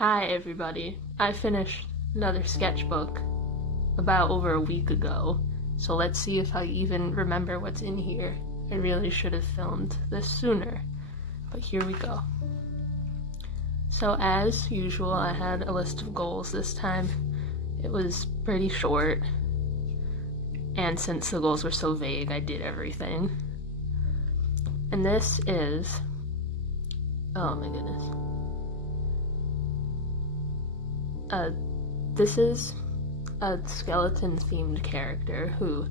Hi everybody, I finished another sketchbook about over a week ago, so let's see if I even remember what's in here. I really should have filmed this sooner, but here we go. So as usual, I had a list of goals this time. It was pretty short, and since the goals were so vague, I did everything. And this is, oh my goodness. This is a skeleton-themed character who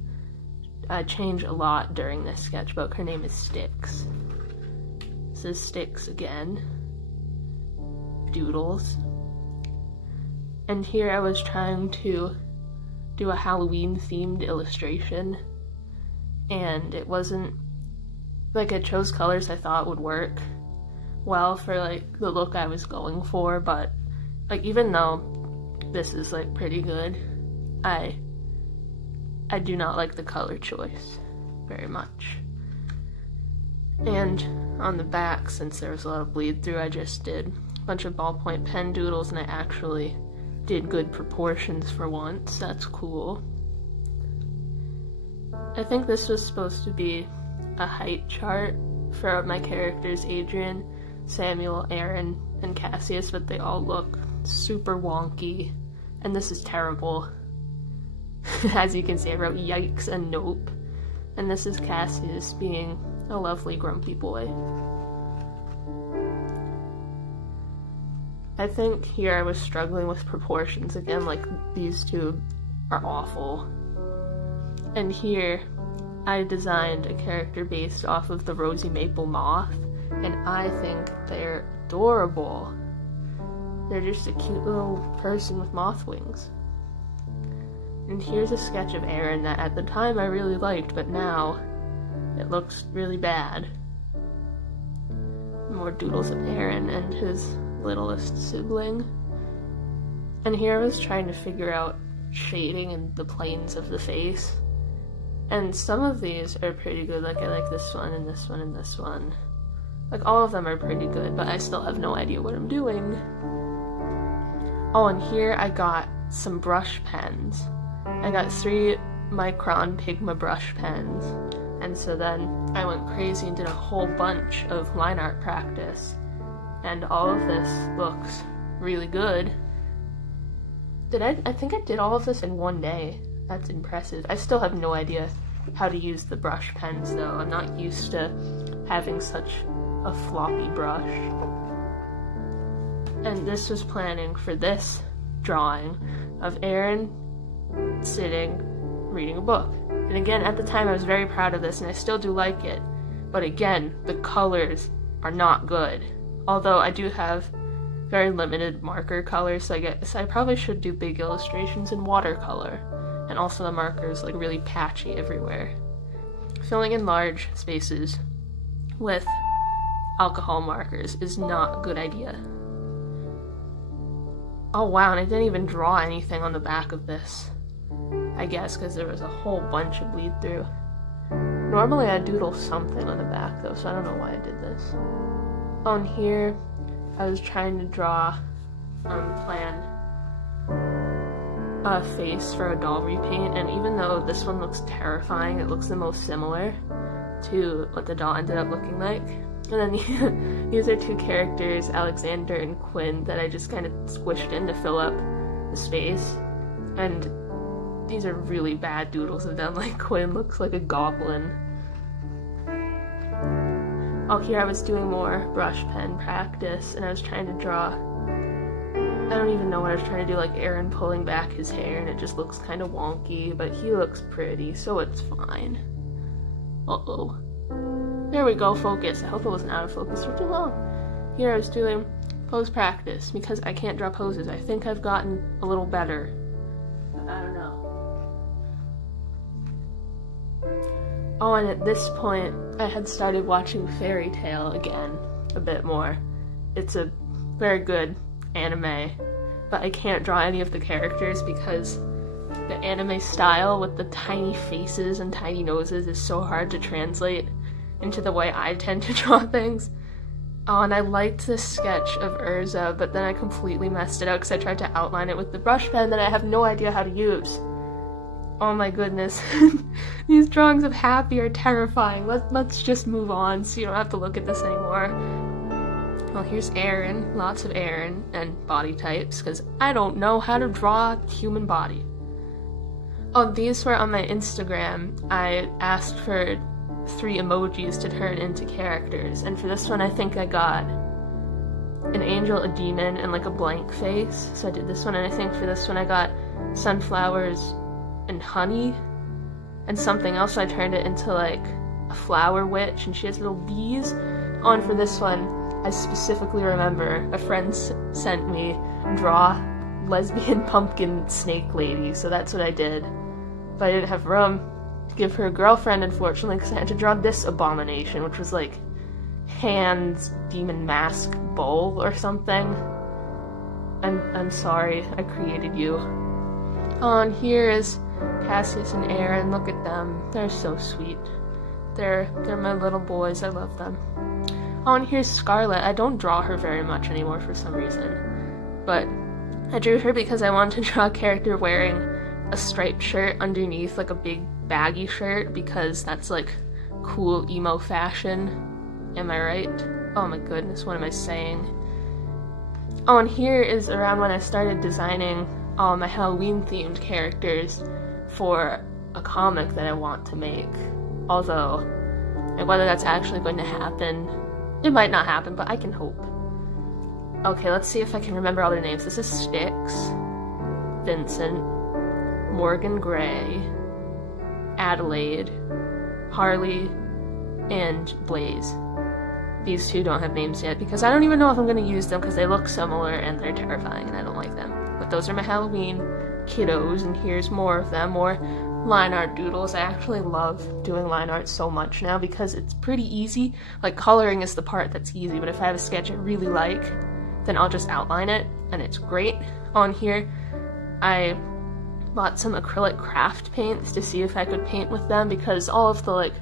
changed a lot during this sketchbook. Her name is Styx. This is Styx again. Doodles. And here I was trying to do a Halloween-themed illustration, and it wasn't, like, I chose colors I thought would work well for, like, the look I was going for, but, like, even though this is, like, pretty good, I do not like the color choice very much. And on the back, since there was a lot of bleed through, I just did a bunch of ballpoint pen doodles, and I actually did good proportions for once. That's cool. I think this was supposed to be a height chart for my characters Adrian, Samuel, Aaron, and Cassius, but they all look super wonky, and this is terrible. As you can see, I wrote yikes and nope, and this is Cassius being a lovely grumpy boy. I think here I was struggling with proportions again, like these two are awful. And here I designed a character based off of the rosy maple moth, and I think they're adorable. They're just a cute little person with moth wings. And here's a sketch of Aaron that at the time I really liked, but now it looks really bad. More doodles of Aaron and his littlest sibling. And here I was trying to figure out shading in the planes of the face. And some of these are pretty good, like I like this one and this one and this one. Like all of them are pretty good, but I still have no idea what I'm doing. Oh, and here I got some brush pens. I got 3 micron Pigma brush pens, and so then I went crazy and did a whole bunch of line art practice, and all of this looks really good. I think I did all of this in one day. That's impressive. I still have no idea how to use the brush pens though. I'm not used to having such a floppy brush. And this was planning for this drawing of Aaron sitting reading a book. And again, at the time I was very proud of this, and I still do like it, but again, the colors are not good. Although I do have very limited marker colors, so I guess I probably should do big illustrations in watercolor, and also the markers like really patchy everywhere. Filling in large spaces with alcohol markers is not a good idea. Oh wow, and I didn't even draw anything on the back of this. I guess because there was a whole bunch of bleed through. Normally I doodle something on the back though, so I don't know why I did this. On here, I was trying to draw plan a face for a doll repaint, and even though this one looks terrifying, it looks the most similar to what the doll ended up looking like. And then these are 2 characters, Alexander and Quinn, that I just kind of squished in to fill up the space. And these are really bad doodles of them, like Quinn looks like a goblin. Oh, here I was doing more brush pen practice, and I was trying to draw, I don't even know what I was trying to do, like Aaron pulling back his hair, and it just looks kind of wonky, but he looks pretty, so it's fine. Uh-oh. There we go, focus. I hope it wasn't out of focus for too long. Here I was doing pose practice, because I can't draw poses. I think I've gotten a little better. I don't know. Oh, and at this point, I had started watching Fairy Tail again a bit more. It's a very good anime, but I can't draw any of the characters because the anime style with the tiny faces and tiny noses is so hard to translate into the way I tend to draw things. Oh, and I liked this sketch of Urza, but then I completely messed it up because I tried to outline it with the brush pen that I have no idea how to use. Oh my goodness. These drawings of Happy are terrifying. Let's just move on so you don't have to look at this anymore. Well, here's Aaron. Lots of Aaron and body types, because I don't know how to draw a human body. Oh, these were on my Instagram. I asked for 3 emojis to turn into characters, and for this one I think I got an angel, a demon, and like a blank face. So I did this one, and I think for this one I got sunflowers and honey and something else, so I turned it into like a flower witch, and she has little bees. Oh, and for this one I specifically remember a friend sent me draw lesbian pumpkin snake lady, so that's what I did. But I didn't have room to give her a girlfriend, unfortunately, because I had to draw this abomination, which was like Hands demon mask bowl or something. I'm sorry, I created you. Oh, and here is Cassius and Aaron. Look at them. They're so sweet. They're my little boys. I love them. Oh, and here's Scarlet. I don't draw her very much anymore for some reason, but I drew her because I wanted to draw a character wearing a striped shirt underneath like a big baggy shirt, because that's like cool emo fashion. Am I right? Oh my goodness, what am I saying? Oh, and here is around when I started designing all my Halloween themed characters for a comic that I want to make. Although, whether that's actually going to happen, it might not happen, but I can hope. Okay, let's see if I can remember all their names. This is Styx, Vincent, Morgan Gray, Adelaide, Harley, and Blaze. These 2 don't have names yet because I don't even know if I'm going to use them because they look similar and they're terrifying and I don't like them. But those are my Halloween kiddos, and here's more of them, more line art doodles. I actually love doing line art so much now because it's pretty easy. Like, coloring is the part that's easy, but if I have a sketch I really like, then I'll just outline it and it's great. On here, I bought some acrylic craft paints to see if I could paint with them because all of the like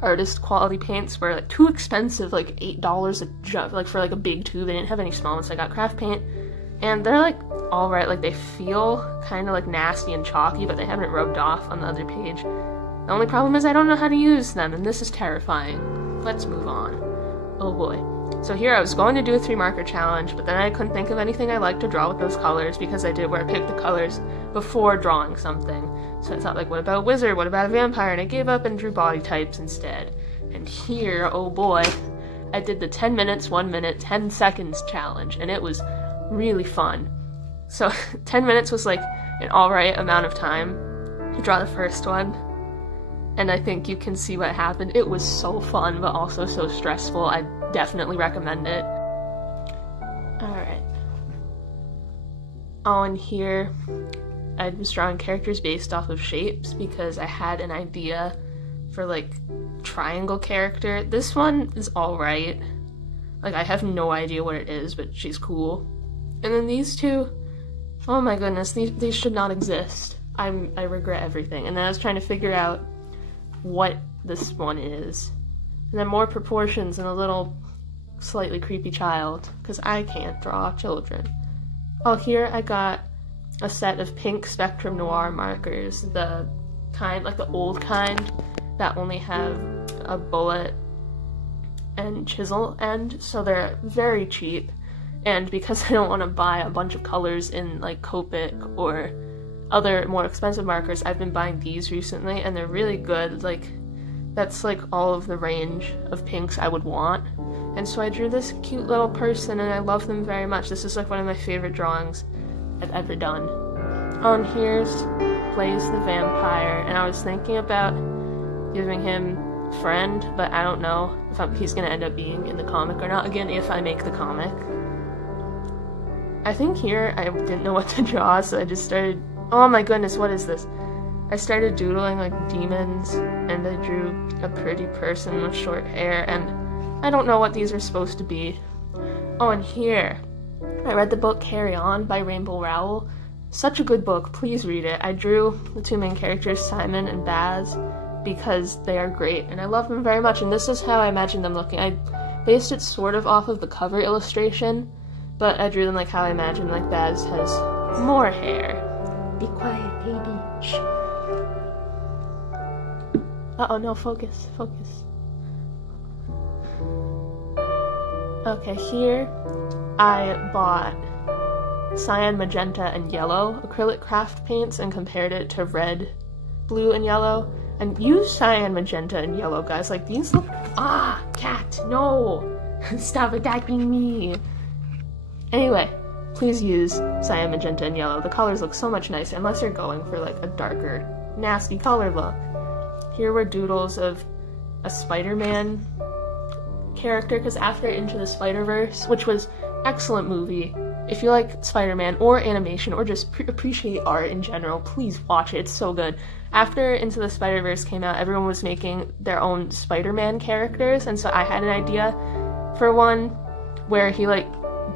artist quality paints were like too expensive, like $8 a jug, like for like a big tube. They didn't have any small ones, so I got craft paint, and they're like alright. Like, they feel kind of like nasty and chalky, but they haven't rubbed off on the other page. The only problem is I don't know how to use them, and this is terrifying. Let's move on. Oh boy. So here I was going to do a 3-marker challenge, but then I couldn't think of anything I liked to draw with those colors because I did where I picked the colors before drawing something. So I thought, like, what about a wizard? What about a vampire? And I gave up and drew body types instead. And here, oh boy, I did the 10 minutes, 1 minute, 10 seconds challenge, and it was really fun. So 10 minutes was like an alright amount of time to draw the first one, and I think you can see what happened. It was so fun, but also so stressful. I definitely recommend it. Alright. Oh, and here I was drawing characters based off of shapes because I had an idea for like triangle character. This one is alright. Like, I have no idea what it is, but she's cool. And then these 2, oh my goodness, these should not exist. I regret everything. And then I was trying to figure out what this one is. And then more proportions and a little slightly creepy child, because I can't draw children. Oh, here I got a set of pink Spectrum Noir markers, the kind, like the old kind, that only have a bullet and chisel end, so they're very cheap. And because I don't want to buy a bunch of colors in like Copic or other more expensive markers, I've been buying these recently, and they're really good. Like, that's like all of the range of pinks I would want. And so I drew this cute little person, and I love them very much. This is like one of my favorite drawings I've ever done. On here's Blaze the vampire, and I was thinking about giving him friend, but I don't know if he's gonna end up being in the comic or not. Again, if I make the comic. I think here I didn't know what to draw, so I just started, oh my goodness, what is this? I started doodling like demons, and I drew a pretty person with short hair, and I don't know what these are supposed to be. Oh, and here, I read the book Carry On by Rainbow Rowell. Such a good book, please read it. I drew the 2 main characters, Simon and Baz, because they are great, and I love them very much, and this is how I imagine them looking. based it sort of off of the cover illustration, but I drew them like how I imagine like Baz has more hair. Be quiet, baby. Shh. Uh-oh, no, focus, focus. Okay, here I bought cyan, magenta, and yellow acrylic craft paints and compared it to red, blue, and yellow. And use cyan, magenta, and yellow, guys. Like, these look— ah, cat, no! Stop attacking me! Anyway, please use cyan, magenta, and yellow. The colors look so much nicer, unless you're going for, like, a darker, nasty color look. Here were doodles of a Spider-Man character, because after Into the Spider-Verse, which was excellent movie, if you like Spider-Man or animation or just appreciate art in general, please watch it. It's so good. After Into the Spider-Verse came out, everyone was making their own Spider-Man characters, and so I had an idea for one where he, like,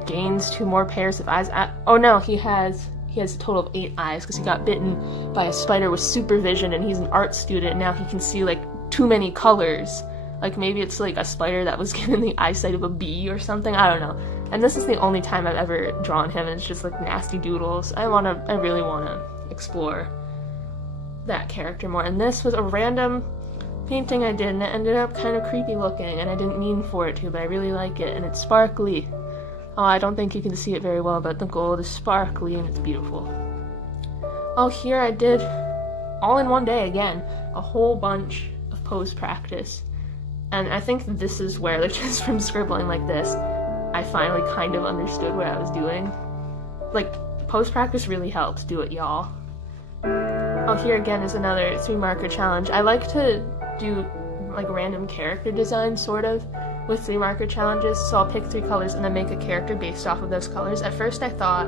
gains 2 more pairs of eyes. Oh no, he has a total of 8 eyes because he got bitten by a spider with supervision, and he's an art student, and now he can see, like, too many colors. Like, maybe it's, like, a spider that was given the eyesight of a bee or something, I don't know. And this is the only time I've ever drawn him, and it's just, like, nasty doodles. I really wanna explore that character more. And this was a random painting I did, and it ended up kind of creepy looking, and I didn't mean for it to, but I really like it, and it's sparkly. Oh, I don't think you can see it very well, but the gold is sparkly, and it's beautiful. Oh, here I did, all in one day again, a whole bunch of pose practice. And I think this is where, like, just from scribbling like this, I finally kind of understood what I was doing. Like, pose practice really helps. Do it, y'all. Oh, here again is another 3-marker challenge. I like to do, like, random character design, sort of, with 3-marker challenges. So I'll pick 3 colors and then make a character based off of those colors. At first I thought,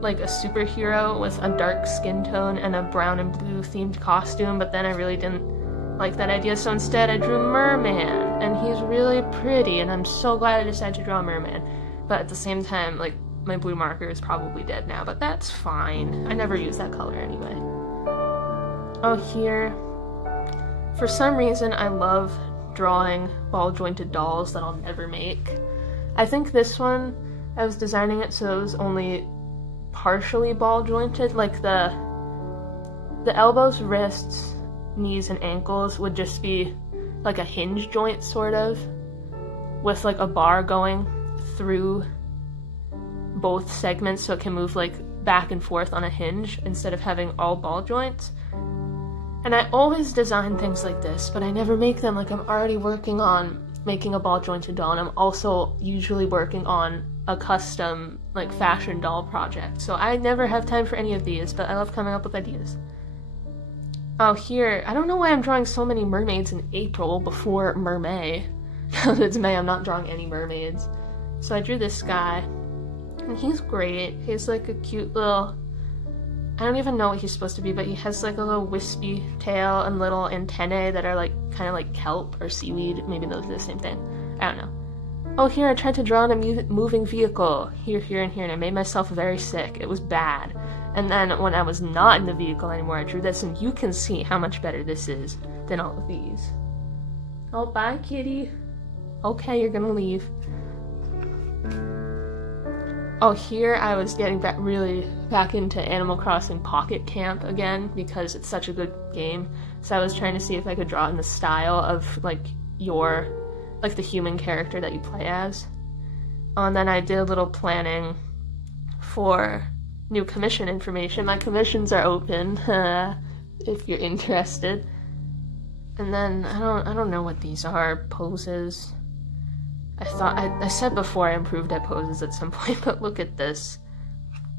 like, a superhero with a dark skin tone and a brown and blue themed costume, but then I really didn't like that idea, so instead I drew Merman, and he's really pretty, and I'm so glad I decided to draw Merman. But at the same time, like, my blue marker is probably dead now, but that's fine. I never use that color anyway. Oh, here, for some reason I love drawing ball-jointed dolls that I'll never make. I think this one, I was designing it so it was only partially ball-jointed, like the elbows, wrists, knees, and ankles would just be like a hinge joint, sort of, with like a bar going through both segments so it can move like back and forth on a hinge instead of having all ball joints. And I always design things like this, but I never make them. Like, I'm already working on making a ball jointed doll, and I'm also usually working on a custom, like, fashion doll project. So I never have time for any of these, but I love coming up with ideas. Oh, here, I don't know why I'm drawing so many mermaids in April before Mermay. Now that it's May, I'm not drawing any mermaids. So I drew this guy, and he's great. He's like a cute little— I don't even know what he's supposed to be, but he has like a little wispy tail and little antennae that are like kind of like kelp or seaweed. Maybe those are the same thing. I don't know. Oh, here I tried to draw on a moving vehicle. Here, here, and here, and I made myself very sick. It was bad. And then when I was not in the vehicle anymore, I drew this, and you can see how much better this is than all of these. Oh, bye, kitty. Okay, you're gonna leave. Oh, here I was getting really back into Animal Crossing Pocket Camp again because it's such a good game. So I was trying to see if I could draw in the style of like the human character that you play as. Oh, and then I did a little planning for new commission information. My commissions are open if you're interested. And then I don't know what these are. Poses. I said before I improved at poses at some point, but look at this.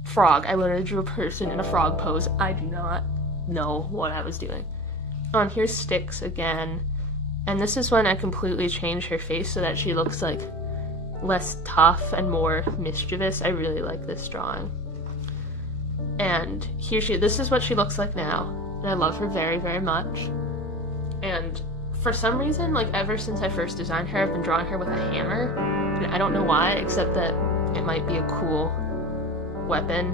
Frog. I literally drew a person in a frog pose. I do not know what I was doing. Oh, and here's Styx again. And this is when I completely changed her face so that she looks like less tough and more mischievous. I really like this drawing. And here this is what she looks like now. And I love her very, very much. And for some reason, like, ever since I first designed her, I've been drawing her with a hammer, and I don't know why, except that it might be a cool weapon.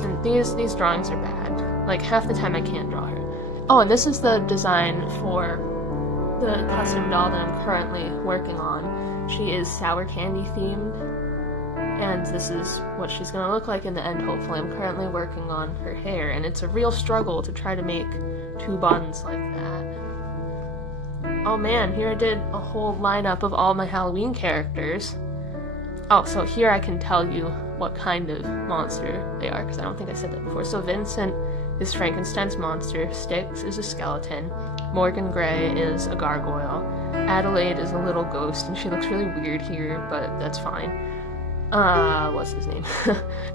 And these drawings are bad. Like, half the time I can't draw her. Oh, and this is the design for the custom doll that I'm currently working on. She is sour candy themed, and this is what she's gonna look like in the end, hopefully. I'm currently working on her hair, and it's a real struggle to try to make 2 buns like that. Oh man, here I did a whole lineup of all my Halloween characters. Oh, so here I can tell you what kind of monster they are, because I don't think I said that before. So Vincent is Frankenstein's monster, Styx is a skeleton, Morgan Gray is a gargoyle, Adelaide is a little ghost, and she looks really weird here, but that's fine. What's his name?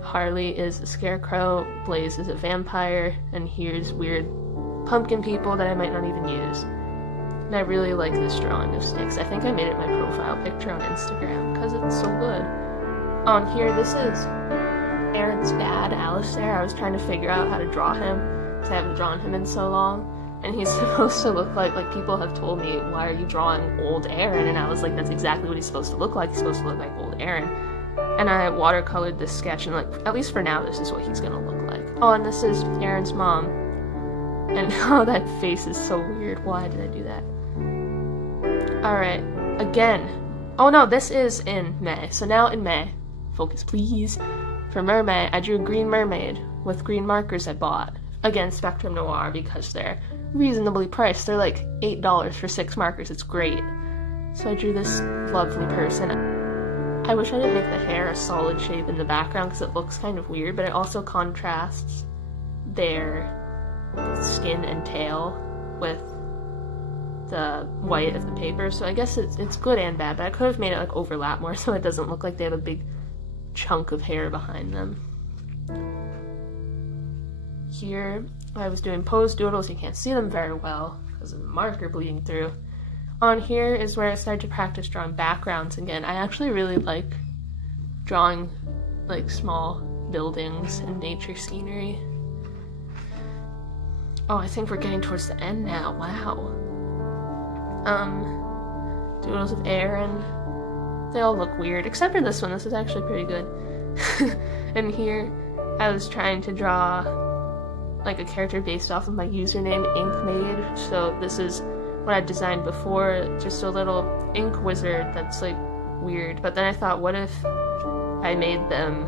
Harley is a scarecrow, Blaze is a vampire, and here's weird pumpkin people that I might not even use. And I really like this drawing of Styx. I think I made it my profile picture on Instagram because it's so good. On here, this is Aaron's dad, Alistair. I was trying to figure out how to draw him because I haven't drawn him in so long. And he's supposed to look like people have told me, why are you drawing old Aaron? And I was like, that's exactly what he's supposed to look like. He's supposed to look like old Aaron. And I watercolored this sketch, and like, at least for now, this is what he's gonna look like. Oh, and this is Aaron's mom. And oh, that face is so weird. Why did I do that? Alright, again. Oh no, this is in May. So now in May, focus please. For Mermaid, I drew a green mermaid with green markers I bought. Again, Spectrum Noir, because they're reasonably priced. They're like $8 for 6 markers. It's great. So I drew this lovely person. I wish I didn't make the hair a solid shape in the background because it looks kind of weird, but it also contrasts their skin and tail with the white of the paper, so I guess it's good and bad, but I could have made it like overlap more so it doesn't look like they have a big chunk of hair behind them. Here I was doing pose doodles. You can't see them very well because of the marker bleeding through. On here is where I started to practice drawing backgrounds again. I actually really like drawing like small buildings and nature scenery. Oh, I think we're getting towards the end now. Wow. Doodles of Aaron. They all look weird, except for this one. This is actually pretty good. And here, I was trying to draw like a character based off of my username, InkMade. So this is what I designed before, just a little ink wizard that's like weird. But then I thought, what if I made them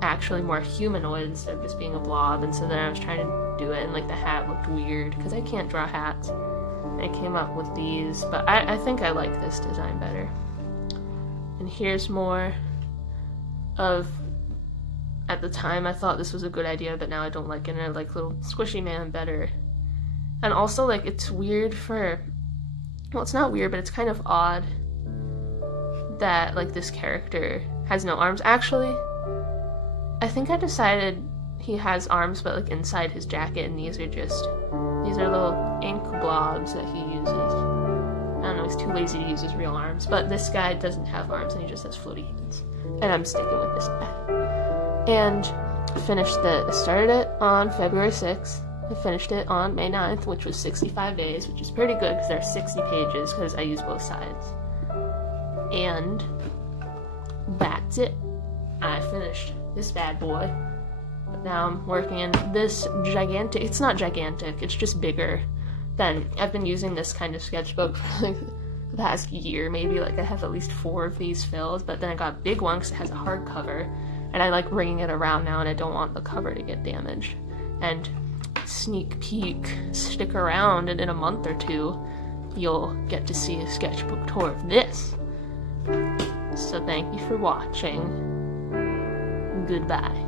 actually more humanoid instead of just being a blob? And so then I was trying to do it, and like the hat looked weird because I can't draw hats. I came up with these, but I think I like this design better. And here's more of, at the time I thought this was a good idea, but now I don't like it, and I like little squishy man better. And also, like, it's weird for, well, it's not weird, but it's kind of odd that like this character has no arms. Actually, I think I decided he has arms, but like inside his jacket, and these are little ink blobs that he uses. I don't know, he's too lazy to use his real arms, but this guy doesn't have arms and he just has floaty hands. And I'm sticking with this guy. And started it on February 6th. I finished it on May 9th, which was 65 days, which is pretty good because there are 60 pages because I use both sides. And that's it. I finished this bad boy. But now I'm working in this gigantic, it's not gigantic, it's just bigger than, I've been using this kind of sketchbook for like the past year, maybe. Like I have at least 4 of these filled, but then I got a big one because it has a hardcover, and I like bringing it around now, and I don't want the cover to get damaged. And sneak peek, stick around, and in a month or 2, you'll get to see a sketchbook tour of this. So thank you for watching. Goodbye.